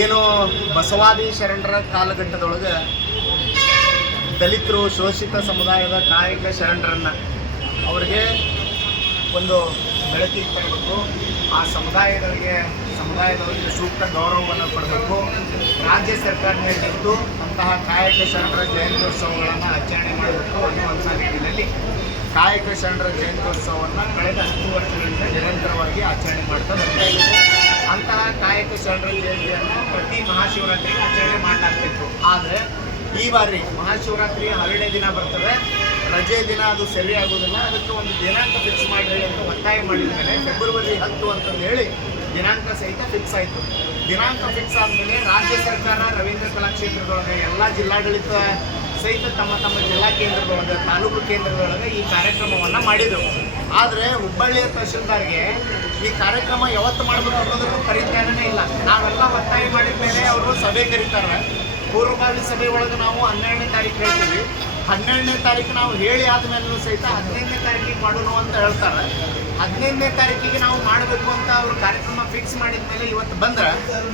ಏನು ಬಸವಾದಿ ಶರಣರ ಕಾಲಘಟ್ಟದೊಳಗೆ ದಲಿತರು ಶೋಷಿತ ಸಮುದಾಯದ ಕಾಯಕ ಶರಣರನ್ನು ಅವರಿಗೆ ಒಂದು ಬೆಳಕಿಗೆ ತರಬೇಕು ಆ ಸಮುದಾಯದವರಿಗೆ ಸಮುದಾಯದವರಿಗೆ ಸೂಕ್ತ ಗೌರವವನ್ನು ಕೊಡಬೇಕು. ರಾಜ್ಯ ಸರ್ಕಾರ ನೀಡಿದ್ದು ಅಂತಹ ಕಾಯಕ ಶರಣರ ಜಯಂತ್ಯೋತ್ಸವಗಳನ್ನು ಆಚರಣೆ ಮಾಡಬೇಕು ಅನ್ನುವಂಥ ನಿಟ್ಟಿನಲ್ಲಿ ಕಾಯಕ ಶರಣರ ಜಯಂತ್ಯೋತ್ಸವವನ್ನು ಕಳೆದ ಹತ್ತು ವರ್ಷಗಳಿಂದ ನಿರಂತರವಾಗಿ ಆಚರಣೆ ಮಾಡ್ತಾ ಬರ್ತಾ ಅಂತಹ ಕಾಯಕ ಜಯಂತಿಯನ್ನು ಪ್ರತಿ ಮಹಾಶಿವರಾತ್ರಿ ಆಚರಣೆ ಮಾಡಲಾಗ್ತಿತ್ತು. ಆದರೆ ಈ ಬಾರಿ ಮಹಾಶಿವರಾತ್ರಿ ಹಾಲಿಡೇ ದಿನ ಬರ್ತದೆ. ರಜೆ ದಿನ ಅದು ಸರಿ ಆಗೋದಿಲ್ಲ. ಅದಕ್ಕೆ ಒಂದು ದಿನಾಂಕ ಫಿಕ್ಸ್ ಮಾಡಿರಿ ಅಂತ ಒತ್ತಾಯ ಮಾಡಿದ ಫೆಬ್ರವರಿ ಹತ್ತು ಅಂತಂದು ಹೇಳಿ ದಿನಾಂಕ ಸಹಿತ ಫಿಕ್ಸ್ ಆಯಿತು. ದಿನಾಂಕ ಫಿಕ್ಸ್ ಆದಮೇಲೆ ರಾಜ್ಯ ಸರ್ಕಾರ ರವೀಂದ್ರ ಕಲಾಕ್ಷೇತ್ರದೊಳಗೆ ಎಲ್ಲ ಜಿಲ್ಲಾಡಳಿತ ಸಹಿತ ತಮ್ಮ ತಮ್ಮ ಜಿಲ್ಲಾ ಕೇಂದ್ರದೊಳಗೆ, ತಾಲೂಕು ಕೇಂದ್ರದೊಳಗೆ ಈ ಕಾರ್ಯಕ್ರಮವನ್ನು ಮಾಡಿದರು. ಆದರೆ ಹುಬ್ಬಳ್ಳಿಯ ತಹಶೀಲ್ದಾರ್ಗೆ ಈ ಕಾರ್ಯಕ್ರಮ ಯಾವತ್ತು ಮಾಡಬೇಕು ಅನ್ನೋದ್ರ ಪರಿಜ್ಞಾನನೇ ಇಲ್ಲ. ನಾವೆಲ್ಲ ಒತ್ತಾಯ ಮಾಡಿದ ಮೇಲೆ ಅವರು ಸಭೆ ಕರೀತಾರೆ. ಪೂರ್ವಭಾವಿ ಸಭೆ ಒಳಗೆ ನಾವು ಹನ್ನೆರಡನೇ ತಾರೀಕು ಹೇಳ್ತೀವಿ. ಹನ್ನೆರಡನೇ ತಾರೀಕು ನಾವು ಹೇಳಿ ಆದ್ಮೇಲೂ ಸಹಿತ ಹದಿನೈದನೇ ತಾರೀಕಿಗೆ ಮಾಡೋಣ ಅಂತ ಹೇಳ್ತಾರೆ. ಹದಿನೈದನೇ ತಾರೀಕಿಗೆ ನಾವು ಮಾಡಬೇಕು ಅಂತ ಅವರು ಕಾರ್ಯಕ್ರಮ ಫಿಕ್ಸ್ ಮಾಡಿದ ಮೇಲೆ ಇವತ್ತು ಬಂದ್ರೆ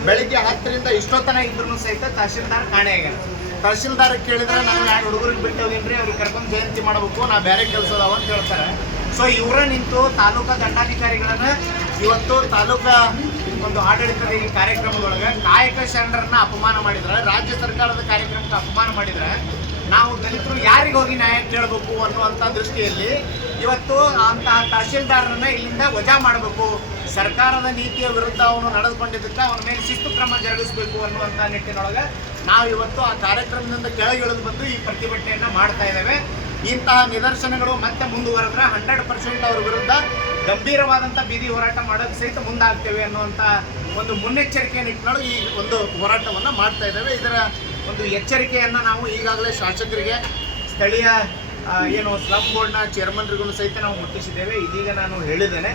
ಬೆಳಿಗ್ಗೆ ಹತ್ತರಿಂದ ಇಷ್ಟೊತ್ತನ ಇದ್ರು ಸಹಿತ ತಹಶೀಲ್ದಾರ್ ಕಾಣೆಯಾಗ್ಯಾರ ತಹಶೀಲ್ದಾರ್ ಕೇಳಿದ್ರೆ ನಾವು ಎರಡು ಹುಡುಗರಿಗೆ ಬಿಟ್ಟು ಹೋಗಿನ್ರಿ, ಅವ್ರಿಗೆ ಕರ್ಕೊಂಡು ಜಯಂತಿ ಮಾಡಬೇಕು, ನಾ ಬೇರೆ ಕೆಲಸ ಅದಾವ ಅಂತ ಹೇಳ್ತಾರೆ. ಸೊ ಇವರ ನಿಂತು ತಾಲೂಕಾ ದಂಡಾಧಿಕಾರಿಗಳನ್ನ ಇವತ್ತು ತಾಲೂಕಾ ಒಂದು ಆಡಳಿತದ ಈ ಕಾರ್ಯಕ್ರಮದೊಳಗೆ ನಾಯಕ ಶರಣರನ್ನ ಅಪಮಾನ ಮಾಡಿದ್ರೆ, ರಾಜ್ಯ ಸರ್ಕಾರದ ಕಾರ್ಯಕ್ರಮಕ್ಕೆ ಅಪಮಾನ ಮಾಡಿದ್ರೆ, ನಾವು ಯಾರಿಗೆ ಹೋಗಿ ನ್ಯಾಯ ಕೇಳಬೇಕು ಅನ್ನುವಂಥ ದೃಷ್ಟಿಯಲ್ಲಿ ಇವತ್ತು ಅಂತಹ ತಹಸೀಲ್ದಾರರನ್ನ ಇಲ್ಲಿಂದ ವಜಾ ಮಾಡಬೇಕು. ಸರ್ಕಾರದ ನೀತಿಯ ವಿರುದ್ಧ ಅವನು ನಡೆದುಕೊಂಡಿದ್ದಕ್ಕೆ ಅವನ ಮೇಲೆ ಶಿಸ್ತು ಕ್ರಮ ಜರುಗಿಸಬೇಕು ಅನ್ನುವಂಥ ನಿಟ್ಟಿನೊಳಗೆ ನಾವು ಇವತ್ತು ಆ ಕಾರ್ಯಕ್ರಮದಿಂದ ಕೆಳಗೆ ಇಳಿದು ಬಂದು ಈ ಪ್ರತಿಭಟನೆಯನ್ನು ಮಾಡ್ತಾ ಇದ್ದೇವೆ. ಇಂತಹ ನಿದರ್ಶನಗಳು ಮತ್ತೆ ಮುಂದುವರೆದ್ರೆ ಹಂಡ್ರೆಡ್ ಪರ್ಸೆಂಟ್ ಅವ್ರ ವಿರುದ್ಧ ಗಂಭೀರವಾದಂಥ ಬೀದಿ ಹೋರಾಟ ಮಾಡೋದು ಸಹಿತ ಮುಂದಾಗ್ತೇವೆ ಅನ್ನುವಂಥ ಒಂದು ಮುನ್ನೆಚ್ಚರಿಕೆ ನಿಟ್ಟಿನೊಳಗೆ ಈ ಒಂದು ಹೋರಾಟವನ್ನು ಮಾಡ್ತಾ ಇದ್ದೇವೆ. ಇದರ ಒಂದು ಎಚ್ಚರಿಕೆಯನ್ನು ನಾವು ಈಗಾಗಲೇ ಶಾಸಕರಿಗೆ ಸ್ಥಳೀಯ ಏನು ಸ್ಲಮ್ ಬೋರ್ಡ್ನ ಚೇರ್ಮನ್ರಿಗೂ ಸಹಿತ ನಾವು ಮುಟ್ಟಿಸಿದ್ದೇವೆ. ಇದೀಗ ನಾನು ಹೇಳಿದ್ದೇನೆ.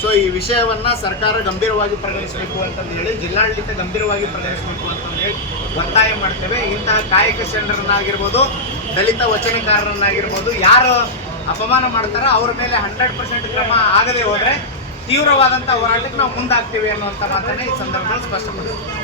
ಸೊ ಈ ವಿಷಯವನ್ನು ಸರ್ಕಾರ ಗಂಭೀರವಾಗಿ ಪರಿಗಣಿಸಬೇಕು ಅಂತಂದು ಹೇಳಿ, ಜಿಲ್ಲಾಡಳಿತ ಗಂಭೀರವಾಗಿ ಪರಿಗಣಿಸಬೇಕು ಅಂತಂದು ಹೇಳಿ ಒತ್ತಾಯ ಮಾಡ್ತೇವೆ. ಇಂತಹ ಕಾಯಕ ಶರಣರನ್ನಾಗಿರ್ಬೋದು, ದಲಿತ ವಚನಕಾರರನ್ನಾಗಿರ್ಬೋದು, ಯಾರು ಅಪಮಾನ ಮಾಡ್ತಾರೋ ಅವ್ರ ಮೇಲೆ ಹಂಡ್ರೆಡ್ ಪರ್ಸೆಂಟ್ ಕ್ರಮ ಆಗದೆ ಹೋದರೆ ತೀವ್ರವಾದಂಥ ಹೋರಾಟಕ್ಕೆ ನಾವು ಮುಂದಾಗ್ತೀವಿ ಅನ್ನುವಂಥ ಮಾತನ್ನ ಈ ಸಂದರ್ಭದಲ್ಲಿ ಸ್ಪಷ್ಟಪಡಿಸ್ತೀವಿ